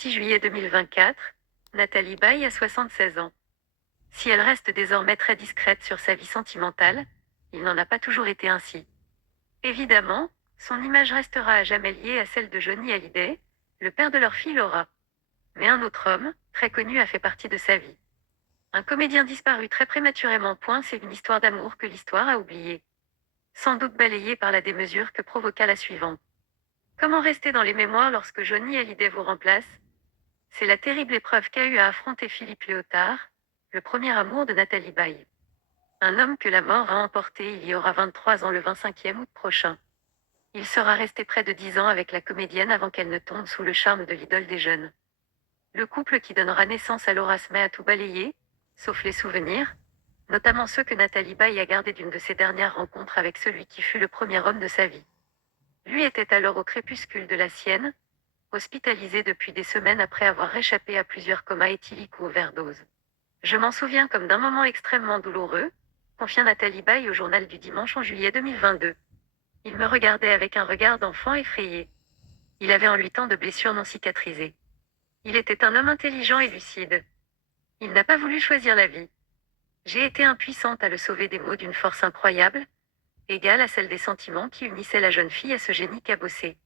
6 juillet 2024, Nathalie Baye a 76 ans. Si elle reste désormais très discrète sur sa vie sentimentale, il n'en a pas toujours été ainsi. Évidemment, son image restera à jamais liée à celle de Johnny Hallyday, le père de leur fille Laura. Mais un autre homme, très connu, a fait partie de sa vie. Un comédien disparu très prématurément. C'est une histoire d'amour que l'histoire a oubliée. Sans doute balayée par la démesure que provoqua la suivante. Comment rester dans les mémoires lorsque Johnny Hallyday vous remplace? C'est la terrible épreuve qu'a eu à affronter Philippe Léotard, le premier amour de Nathalie Baye. Un homme que la mort a emporté il y aura 23 ans le 25e août prochain. Il sera resté près de 10 ans avec la comédienne avant qu'elle ne tombe sous le charme de l'idole des jeunes. Le couple qui donnera naissance à Laura se met à tout balayer, sauf les souvenirs, notamment ceux que Nathalie Baye a gardés d'une de ses dernières rencontres avec celui qui fut le premier homme de sa vie. Lui était alors au crépuscule de la sienne, hospitalisé depuis des semaines après avoir échappé à plusieurs comas éthyliques ou overdoses. Je m'en souviens comme d'un moment extrêmement douloureux, confia Nathalie Baye au journal du dimanche en juillet 2022. Il me regardait avec un regard d'enfant effrayé. Il avait en lui tant de blessures non cicatrisées. Il était un homme intelligent et lucide. Il n'a pas voulu choisir la vie. J'ai été impuissante à le sauver des maux d'une force incroyable, égale à celle des sentiments qui unissaient la jeune fille à ce génie cabossé.